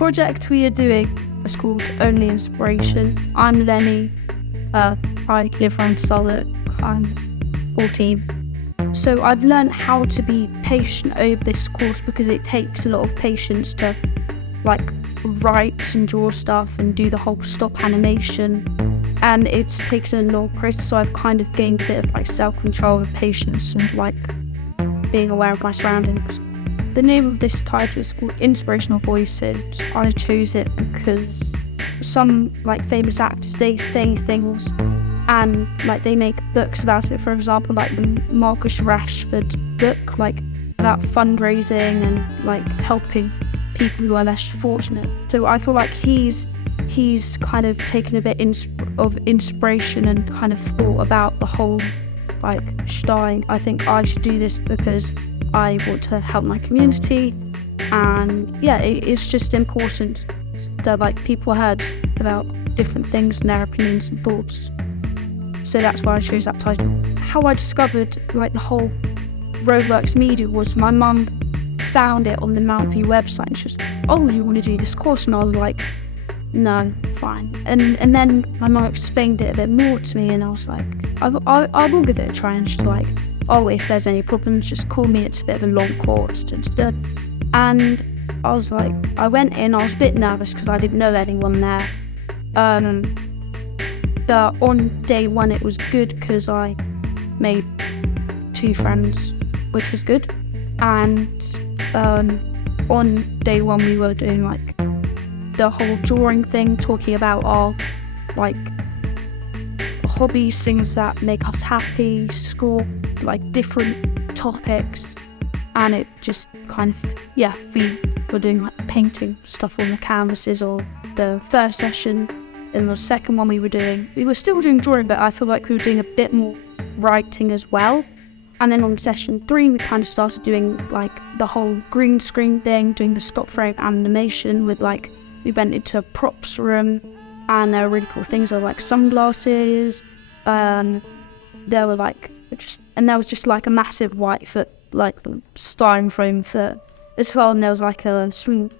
project we are doing is called Only Inspiration. I'm Lenny. I live around Solid. I'm 14. So I've learned how to be patient over this course because it takes a lot of patience to write and draw stuff and do the whole stop animation, and it's taken a long process. So I've kind of gained a bit of self-control and patience and being aware of my surroundings. The name of this title is called Inspirational Voices. I chose it because some famous actors, they say things and they make books about it. For example, the Marcus Rashford book, about fundraising and helping people who are less fortunate. So I feel he's kind of taken a bit of inspiration and kind of thought about the whole I think I should do this because I want to help my community, and it's just important that people heard about different things and their opinions and thoughts. So that's why I chose that title. How I discovered the whole Roadworks media was my mum found it on the Mountview website and she was like, "Oh, you want to do this course?" And I was like, "No, fine." And then my mum explained it a bit more to me, and I was like, I will give it a try. And she's like, "Oh, if there's any problems, just call me. It's a bit of a long course." And I was like, I went in. I was a bit nervous because I didn't know anyone there. On day one, it was good because I made 2 friends, which was good. And on day one, we were doing the whole drawing thing, talking about our hobbies, things that make us happy, school, different topics, and it just kind of we were doing painting stuff on the canvases. Or the first session, and the second one we were still doing drawing, but I feel we were doing a bit more writing as well. And then on session 3, we kind of started doing the whole green screen thing, doing the stop frame animation with we went into a props room, and there were really cool things. There were sunglasses, there were there was just a massive white foot, the styrofoam foot as well, and there was a swing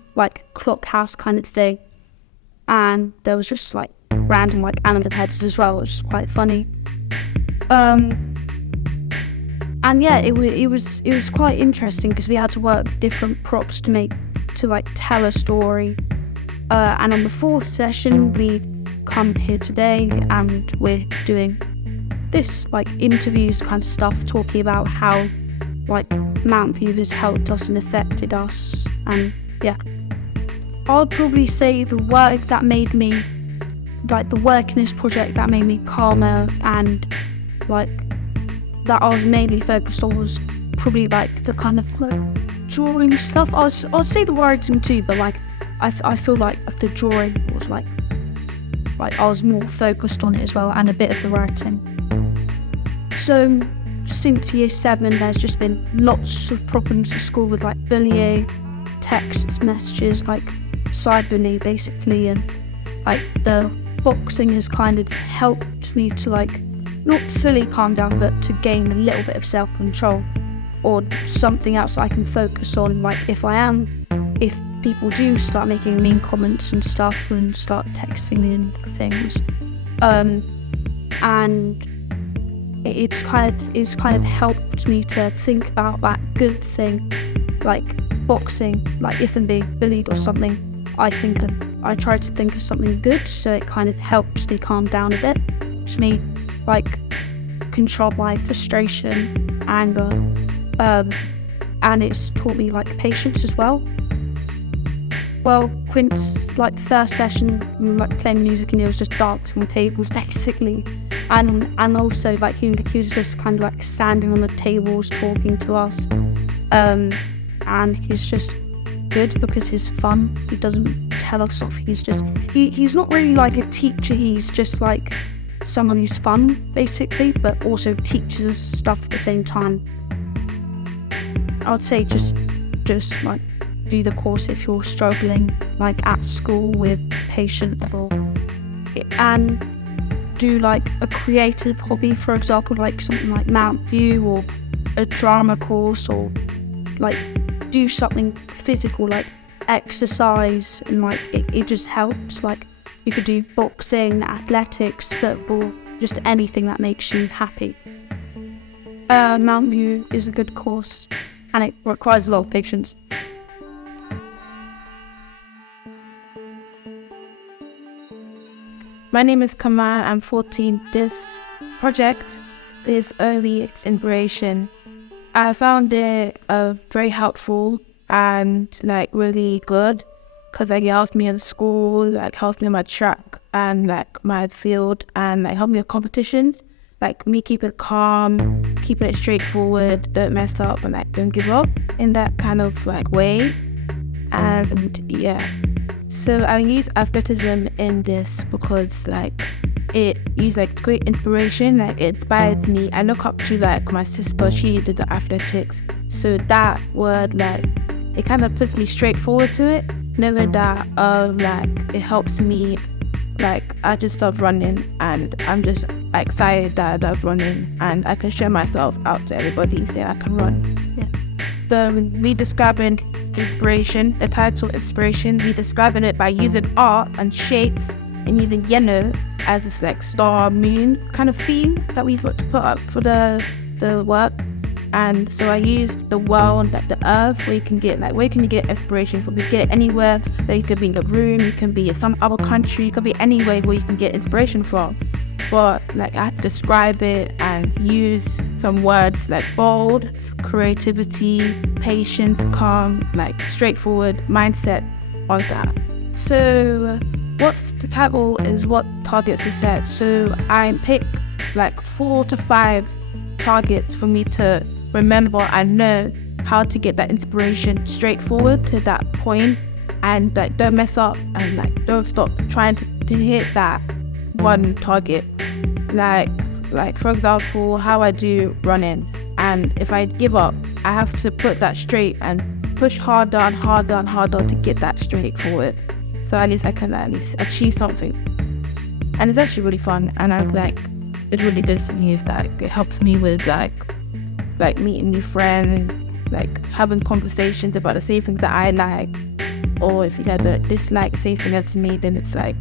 clock house kind of thing, and there was just random animal heads as well, which was quite funny. And it was quite interesting because we had to work different props to tell a story. And on the 4th session, we come here today and we're doing this interviews kind of stuff, talking about how Mountview has helped us and affected us. And I'd probably say the work that made me the work in this project that made me calmer and that I was mainly focused on was probably the kind of drawing stuff. I'd say the writing too, but I feel the drawing was I was more focused on it as well, and a bit of the writing. So since year 7, there's just been lots of problems at school with bullying, text messages, cyberbullying basically, and the boxing has kind of helped me to not fully calm down, but to gain a little bit of self-control or something else I can focus on. If people do start making mean comments and stuff and start texting me and things, and it's kind of helped me to think about that good thing, boxing. If I'm being bullied or something, I try to think of something good, so it kind of helps me calm down a bit. To me, control my frustration, anger, and it's taught me patience as well. Well, Quint's the first session, we were playing music and he was just dancing on tables basically, and also he was just kind of standing on the tables talking to us, and he's just good because he's fun. He doesn't tell us off. He's not really a teacher. He's just someone who's fun basically, but also teaches us stuff at the same time. I'd say just do the course if you're struggling at school with patience, and do a creative hobby, for example something Mountview, or a drama course, or do something physical exercise, and like it just helps. Like you could do boxing, athletics, football, just anything that makes you happy. Mountview is a good course, and it requires a lot of patience. My name is Kamal, I'm 14. This project is early inspiration. I found it very helpful and like really good because like it helps me in school, like helps me in my track and like my field, and like help me with competitions. Like me keep it calm, keep it straightforward, don't mess up and like don't give up in that kind of like way. And yeah. So I use athleticism in this because like it uses like great inspiration, like it inspires me. I look up to like my sister, she did the athletics. So that word like it kind of puts me straight forward to it, knowing that like it helps me. Like I just start running and I'm just excited that I'm running and I can show myself out to everybody so I can run. Yeah. So we describing inspiration, the title inspiration, we describing it by using art and shapes and using yellow as this like star moon kind of theme that we've got to put up for the work. And so I used the world, like the earth, where you can get inspiration from. You can get it anywhere. That you could be in the room, you can be in some other country, you could be anywhere where you can get inspiration from. But like I had to describe it and use some words like bold, creativity, patience, calm, like straightforward mindset on that. So what's the title is what targets to set. So I pick like 4 to 5 targets for me to remember and know how to get that inspiration straightforward to that point, and like don't mess up and like don't stop trying to hit that one target. Like for example, how I do running, and if I give up, I have to put that straight and push harder and harder and harder to get that straight forward. So at least I can at least achieve something. And it's actually really fun, and I'm like, it really does me like it helps me with like meeting new friends, like having conversations about the same things that I like, or if you don't dislike the same thing as me, then it's like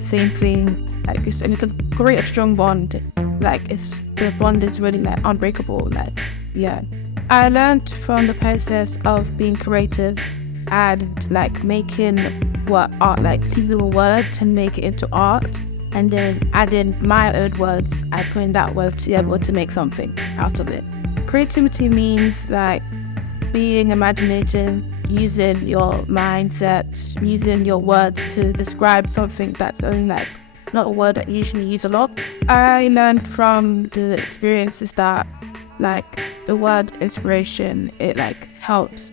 same thing. Like and you can create a strong bond. Like the bond is really like unbreakable. Like yeah, I learned from the process of being creative and like making what art, like people words and make it into art, and then adding my own words. I put in that word together to make something out of it. Creativity means like being imaginative, using your mindset, using your words to describe something that's only like not a word that you usually use a lot. I learned from the experiences that like the word inspiration, it like helps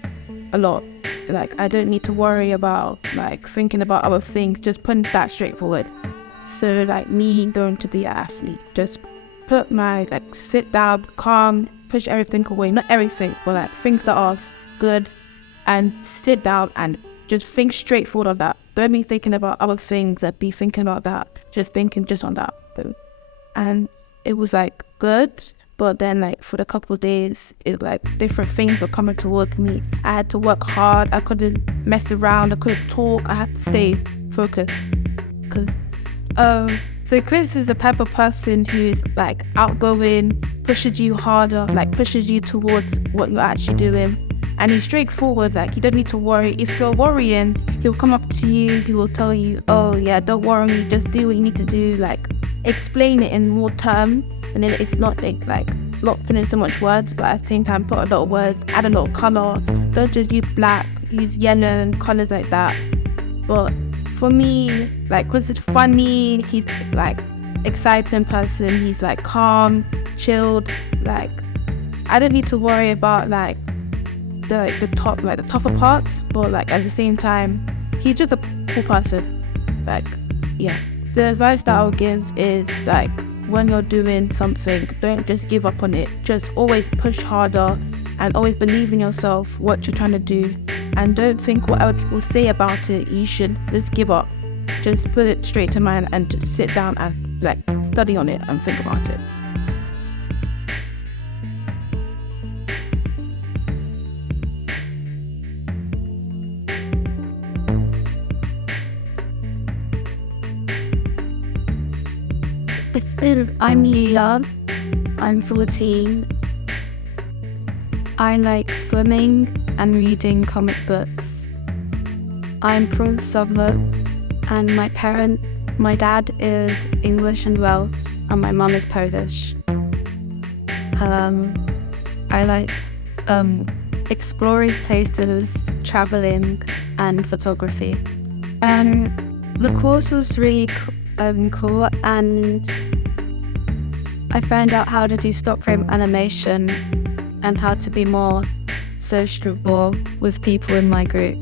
a lot. Like I don't need to worry about like thinking about other things, just putting that straightforward. So like me going to be an athlete, just put my like sit down, calm, push everything away, not everything, but like things that are good, and sit down and just think straightforward on that. Don't be thinking about other things, that be thinking about that, just thinking just on that. And it was like good, but then like for the couple of days, it like different things were coming towards me. I had to work hard, I couldn't mess around, I couldn't talk, I had to stay focused. Because so Chris is the type of person who's like outgoing, pushes you harder, like pushes you towards what you're actually doing. And he's straightforward, like you don't need to worry. If you're worrying, he'll come up to you, he will tell you, oh yeah, don't worry, just do what you need to do. Like explain it in more terms, and then it's not like not putting in so much words, but at the same time put a lot of words, add a lot of colour. Don't just use black, use yellow and colours like that. But for me, like, Chris is funny, he's like exciting person, he's like calm, chilled. Like I don't need to worry about like the tougher parts, but like at the same time he's just a cool person. Like yeah, the advice that I'll give is like when you're doing something, don't just give up on it, just always push harder and always believe in yourself, what you're trying to do, and don't think what other people say about it. You should just give up, just put it straight to mind and just sit down and like study on it and think about it. I'm Leah. I'm 14. I like swimming and reading comic books. I'm from Southwark, and my dad is English and Welsh, and my mum is Polish. I like exploring places, traveling, and photography. The course was really cool, and I found out how to do stop frame animation and how to be more sociable with people in my group.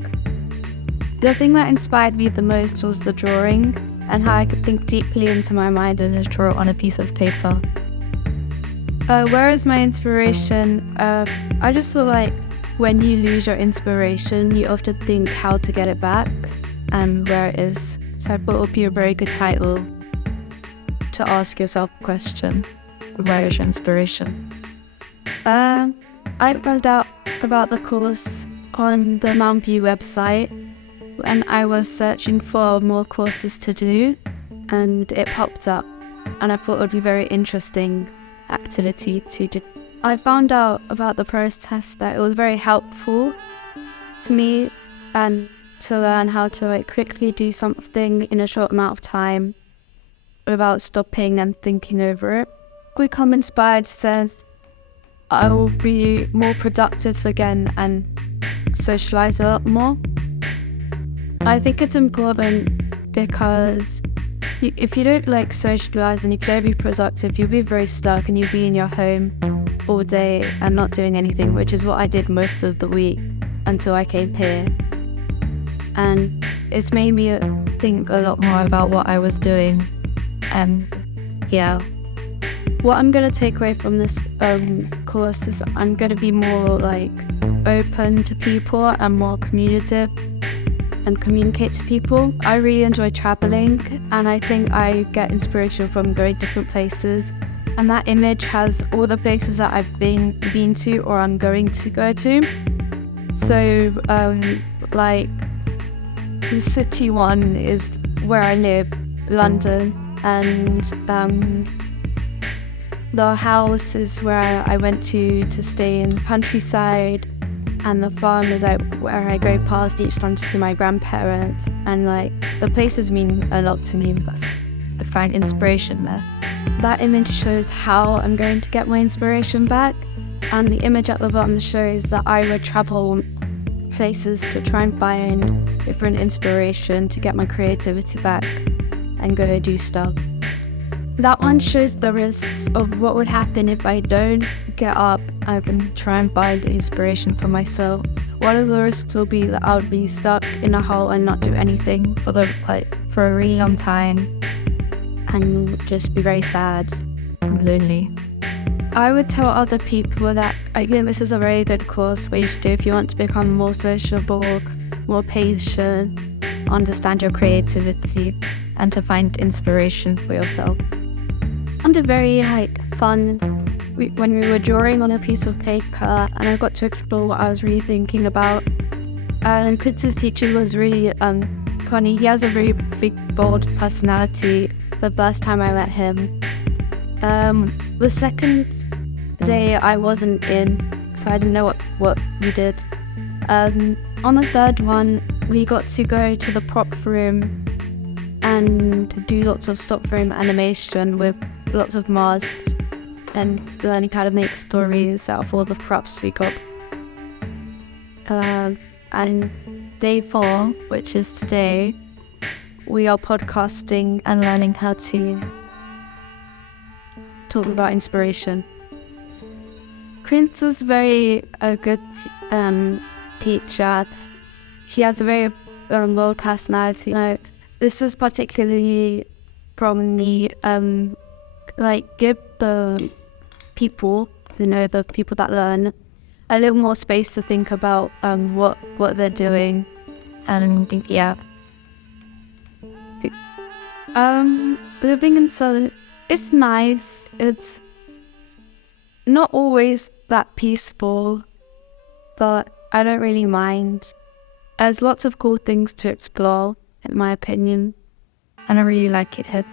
The thing that inspired me the most was the drawing and how I could think deeply into my mind and just draw it on a piece of paper. Where is my inspiration? I just feel like when you lose your inspiration, you often think how to get it back and where it is. So I thought it would be a very good title to ask yourself a question. Where is your inspiration? I found out about the course on the Mountview website when I was searching for more courses to do, and it popped up, and I thought it would be a very interesting activity to do. I found out about the process that it was very helpful to me and to learn how to quickly do something in a short amount of time without stopping and thinking over it. Become Inspired says I will be more productive again and socialize a lot more. I think it's important because if you don't socialize and if you don't be productive, you'll be very stuck and you'll be in your home all day and not doing anything, which is what I did most of the week until I came here. And it's made me think a lot more about what I was doing. What I'm going to take away from this course is I'm going to be more open to people and more communicative and communicate to people. I really enjoy traveling, and I think I get inspiration from going different places, and that image has all the places that I've been to or I'm going to go to. So the city one is where I live, London, and the house is where I went to stay in countryside, and the farm is where I go past each time to see my grandparents, and the places mean a lot to me because I find inspiration there. That image shows how I'm going to get my inspiration back, and the image at the bottom shows that I would travel places to try and find different inspiration to get my creativity back and go do stuff. That one shows the risks of what would happen if I don't get up and try and find inspiration for myself. One of the risks will be that I would be stuck in a hole and not do anything for a really long time and just be very sad and lonely. I would tell other people that this is a very good course for you to do if you want to become more sociable, more patient, understand your creativity, and to find inspiration for yourself. And a very fun when we were drawing on a piece of paper, and I got to explore what I was really thinking about. And Quincy's teacher was really funny. He has a very big, bold personality. The first time I met him, the second day I wasn't in, so I didn't know what we did. On the third one, we got to go to the prop room and do lots of stop frame animation with lots of masks and learning how to make stories out of all the props we got. And day 4, which is today, we are podcasting and learning how to talk about inspiration. Quince was very good teacher. He has a very low personality. This is particularly from the give the people, the people that learn, a little more space to think about what they're doing, and living in Southern, it's nice. It's not always that peaceful, but I don't really mind. There's lots of cool things to explore, in my opinion, and I really like it here.